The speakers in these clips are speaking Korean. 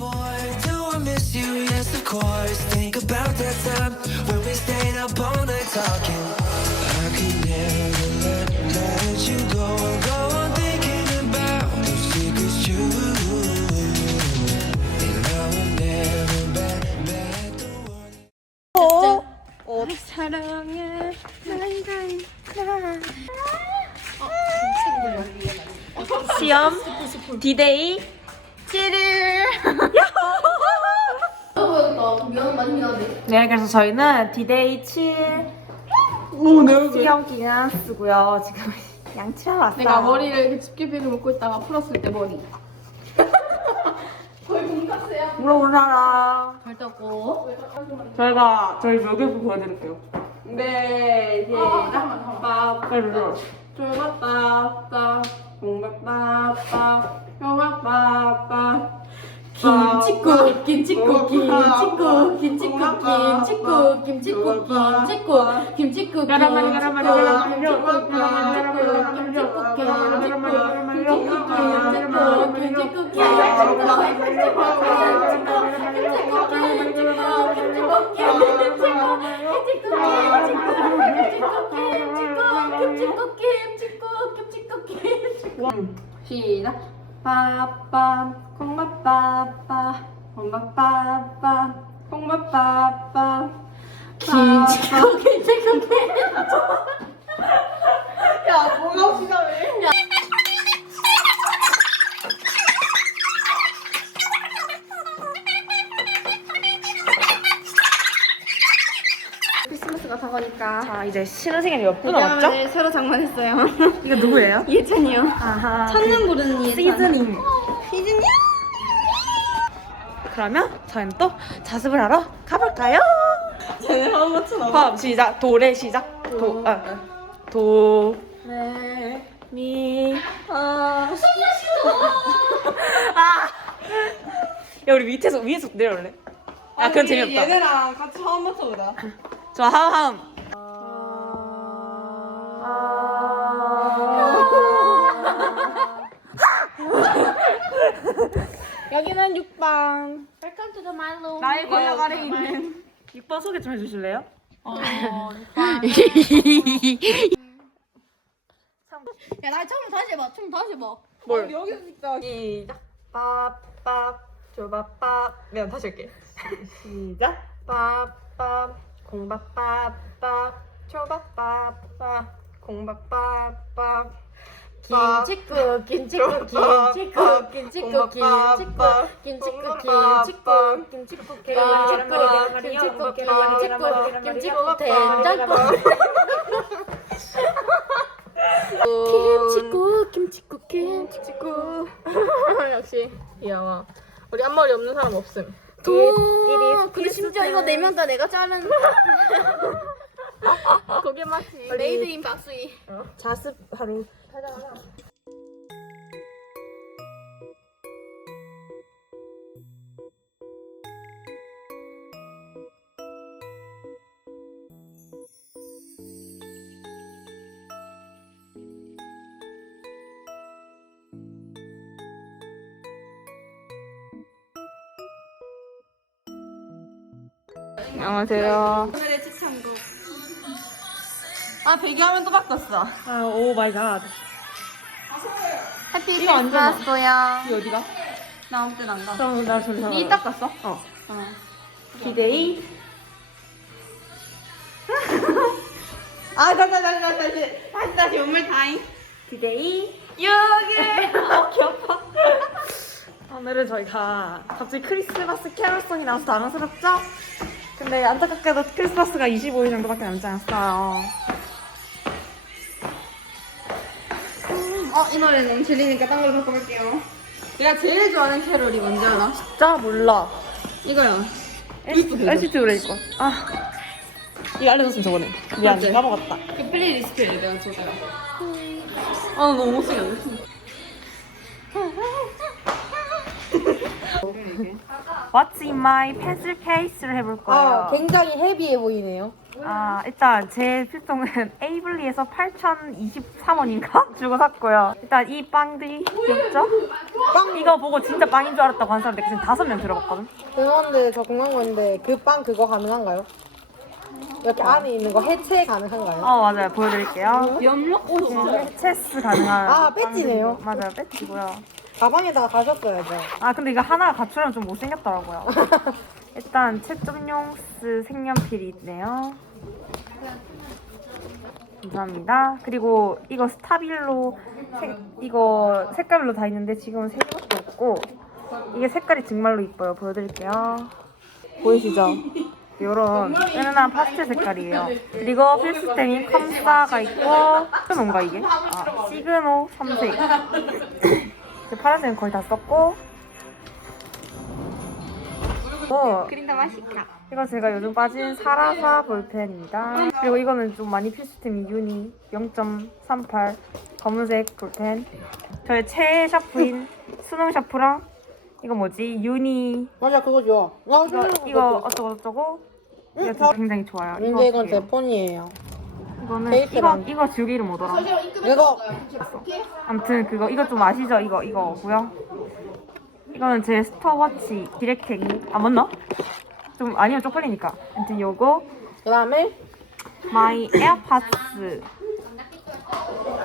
boy, do I miss you? Yes, of course. Think about that time when we stayed up all night talking. I could never let, let you go. Go on thinking about those secrets true. And I will never back, back the word. 어, 사랑해 시험 디데이 7일 네 그래서 저희는 디데이 7 시험 기념 쓰고요. 지금 양치하러 왔어요. 내가 머리를 이렇게 집게비를 묶고 있다가 풀었을 때 머리. 거의 돈가스야 물어본 사람 잘 떴고. 저희가 저희 묘기부 보여드릴게요. 네 시작. 빠빠르르 쫄바빠빠 공바빠빠 쫄바 빠빠 김치국 김치국 김치국 김치국 김치국 김치국 김치국 김치국 가라마리 가라마리 가라마리 김치국 김치국 김치국 원. 시작. 빠빠 콩밥빠빠 콩밥빠빠 콩밥빠빠 긴척해 긴척해 야 뭐가 웃기다 다가니까 자 이제 신혼생활이 몇분 남았죠? 네, 새로 장만했어요. 이거 누구예요? 예찬이요. 아하 천년 부르는 예찬. 시즈닝 시즌이야? 그러면 저희는 또 자습을 하러 가볼까요? 쟤네 한 번쯤 화음 시작 도레 시작 도 아, 도, 네. 미, 아, 아! 야, 우리 밑에서, 위에서 내려올래? 아, 그건 재미없다. 얘네랑 같이 한 번쯤 보자. 좋아, 하음, 하음. 여기는 6방. Welcome to the Milo. 나의 권력 아래 있는. 6번 소개 좀 해주실래요? 야, 나 처음 다시 해봐. 처음 다시 해봐. 뭘? 여기서 찍자. 시작. 빠빠, 조바빠. 미안, 다시 할게. 시작. 빠빠, 공바빠빠, 조바빠빠, 공바빠빠. 김치국, 김치국, 김치국, 김치국, 김치국, 김치국, 김치국, 김치국, 계란 말이, 김치국, 김치국, 김치국, 된장국. 김치국, 김치국, 김치국. 역시 귀여워. 우리 앞머리 없는 사람 없음. 도. 근데 심지어 이거 네 명 다 내가 자른 그게 맞지. 레이드 인 박수희. 자습 하루. 안녕하세요. 오늘의 추천곡. 아 배경화면 또 바꿨어. 아, 오 마이 갓. 해피 이거 언제 나? 크리스마스야. 이 어디가? 나 아무 때나 안 가. 그럼 나 저기 니 닦았어? 어. 어. 디데이. 아 다시 다시 다시 다시 다시 다시 원물 타임. 디데이. 여기. 어, 귀엽다. 오늘은 저희가 갑자기 크리스마스 캐롤송이 나와서 당황스럽죠? 근데 안타깝게도 크리스마스가 25일 정도밖에 남지 않았어요. 어 이 노래는 들리니까 딴 걸로 바꿔볼게요. 내가 제일 좋아하는 캐롤이 뭔지 알아? 진짜 몰라. 이거요. LCT 브레이커. 아. 이거 알려줬으면 저번에. 미안, 맞지? 까먹었다. 그 플레이리스트에 내가 줘봐요. 아 너무 못쓰게 안 했어. What's in my pencil case를 해볼 거예요. 굉장히 헤비해 보이네요. 아 일단 제 필통은 에이블리에서 8,023원인가 주고 샀고요. 일단 이 빵들이 귀엽죠? 이거 보고 진짜 빵인 줄 알았다고 한 사람들 지금 다섯 명 들어봤거든. 죄송한데 저 궁금한 거 있는데 그 빵 그거 가능한가요? 이렇게 안에 있는 거 해체 가능한가요? 어 맞아요 보여드릴게요. 염력 체스 가능한. 아, 배지네요. 빵들이- 맞아요 배지고요. 가방에다가 가셨어야죠. 아 근데 이거 하나 갖추려면 좀 못생겼더라고요. 일단 채점용스 색연필이 있네요. 감사합니다. 그리고 이거 스타빌로 색, 이거 색깔로 다 있는데 지금은 세 개밖에 없고 이게 색깔이 정말로 이뻐요. 보여드릴게요. 보이시죠? 이런 은은한 파스텔 색깔이에요. 그리고 필수템이 컴사가 있고 뭔가 이게? 아 시그노 삼색. 이제 파란색은 거의 다 썼고 어, 그린다 맛있다. 이거 제가 요즘 빠진 사라사 볼펜입니다. 그리고 이거는 좀 많이 필수템인 유니 0.38 검은색 볼펜. 저의 최애 샤프인 수능 샤프랑 이거 뭐지 유니 맞아 그거죠. 아, 이거, 이거 어쩌고 이거 응, 진짜 굉장히 좋아요. 이거 근데 이건? 제 폰이에요. 이거는 데이트 이거 방. 이거 줄 이름 뭐더라? 이거 아무튼 그거 이거 좀 아시죠? 이거 이거고요. 이거는 제 스톱워치 디렉탱이 아 맞나? 좀 아니면 쪽팔리니까. 아무튼 요거 그다음에 마이 에어팟스가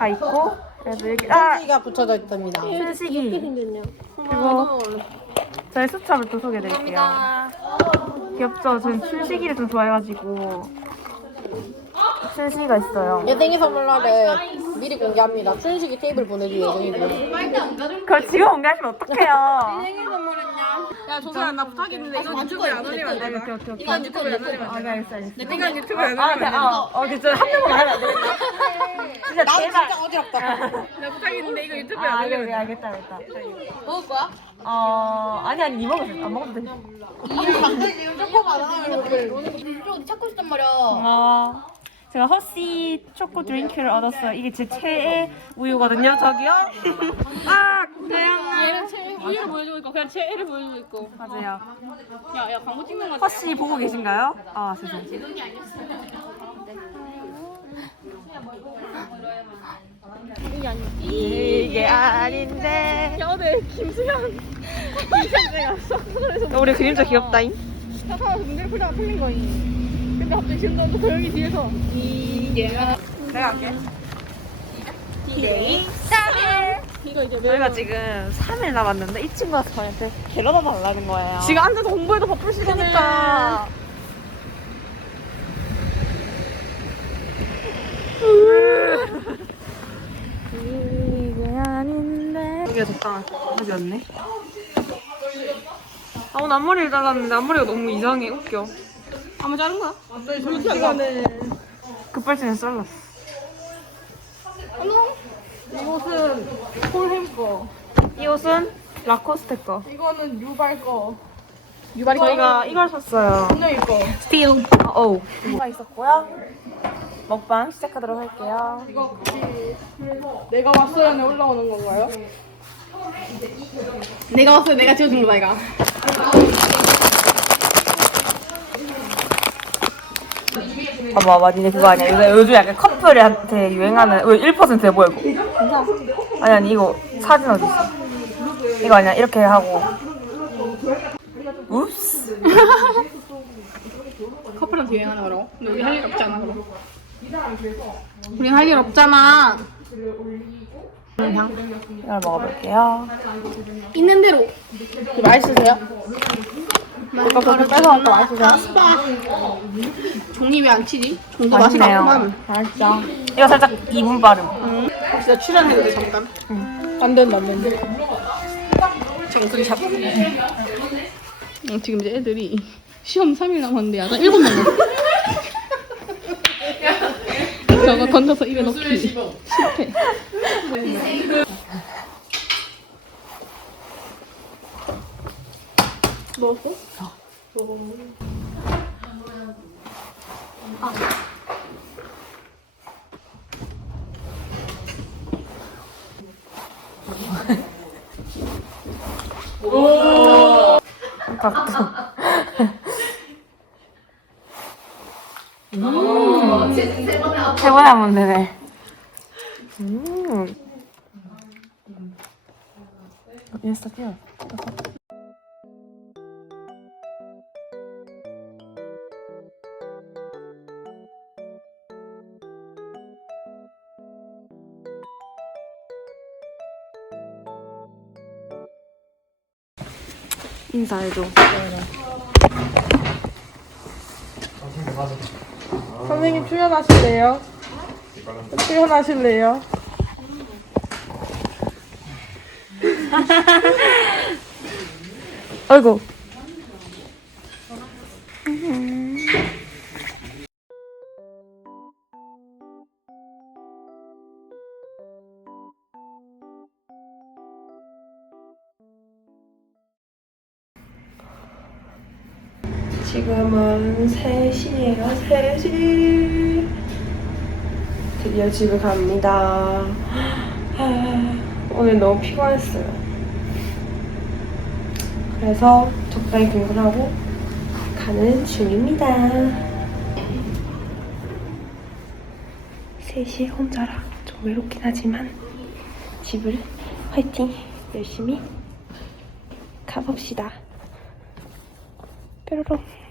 있고 그래서 여기 아 편지가 붙여져 있답니다. 순식이 그리고 저의 수첩을 또 소개해드릴게요. 귀엽죠? 저는 춘식이를 좀 좋아해가지고 춘식이가 있어요. 얘 생일 선물날에 미리 공개합니다. 춘식이 테이블 보내줄 예정이고요. 그걸 지금 공개하시면 어떡해요? 야 조수야 나 부탁했는데 이거 유튜브에 안 올리면 안 돼. 오케이 오케이 오케이. 이건 유튜브에 안 올리면 아, 안 알겠어. 이건 유튜브에 안 아, 올리면 네, 안 돼. 어, 어, 진짜 한 명만 하면 안 되겠다. 진짜 제발. 어지럽다. 나 부탁했는데 이거 유튜브에 아, 안 그래, 올리면 그래, 돼. 알겠다, 알겠다. 먹을 거야? 어, 아니, 아니, 니 먹어도 돼. 안 먹어도 돼. 지금 조금 안 하면 좀 찾고 싶단 말이야. 어, 제가 허씨 초코 드링크를 얻었어요. 이게 제 최애 우유거든요, 저기요. 아, 그래요. 얘는 최 우유를 보여주고 있고 그냥 최애를 보여주고 있고. 맞아요. 야 야 광고 찍는 거. 허씨 보고 계신가요? 아, 죄송. 이게 아닌데. 야내 김수현. 우리 그림자 귀엽다잉. 잠깐만 근데 풀다가 풀린 거니. 근데 갑자기 지금 너도 조용히 뒤에서 내가 할게. 이거 이제 저희가 지금 3일 남았는데 이 친구가 저한테 데려다 달라는 거예요. 지금 앉아서 공부해도 바쁠 시간에. 그러니까. 이게 아닌데. 여기가 적당하지 않네. 아, 오늘 앞머리를 잘랐는데 앞머리가 너무 이상해. 웃겨. 아무 자른 거야? 이 시간에 급발진해서 잘랐어. 이 옷은 폴햄 거. 이 옷은 라코스테 거. 이거는 유발 거. 유발이 저희가 이걸 샀어요. 분명히 거. 스틸. 어우. 뭐가 있었고요. 먹방 시작하도록 할게요. 이거 혹시 내가 왔어요에 올라오는 건가요? 내가 왔어요. 내가 지어준 거다 이거. 봐봐, 봐 봐, 니네 그거 아니야. 요새 요즘 약간 커플한테 유행하는, 왜 1%에 보여, 이거? 아니, 아니, 이거 사진 어디 있어? 이거 아니야, 이렇게 하고. 웁스? 커플한테 유행하는 거라고? 근데 우리 할 일 없잖아 그럼. 우리 할 일 없잖아. 이걸 먹어볼게요. 있는 대로. 맛있으세요? 이거 그렇게 뺏어왔다 맛있어요? 종이 왜 안 치지? 종도 맛있네요. 맛있죠? 이거 살짝 2분 빠름. 진짜 출연해도 돼 잠깐. 안 된다 안 된다. 지금 그게 잡. 어, 지금 이제 애들이 시험 3일 남았는데 야단 7명 남았어. 저거 던져서 입에 넣기 실패. 넣었어? 각도. 세번 하면 되네. 음. 인스타 띄워. 인사해줘. 선생님 출연하실래요? 출연하실래요? 아이고. 지금은 3시예요, 3시. 드디어 집에 갑니다. 하, 오늘 너무 피곤했어요. 그래서 적당히 공부하고 가는 중입니다. 3시에 혼자라 좀 외롭긴 하지만 집을 화이팅 열심히 가봅시다. 뾰로롱.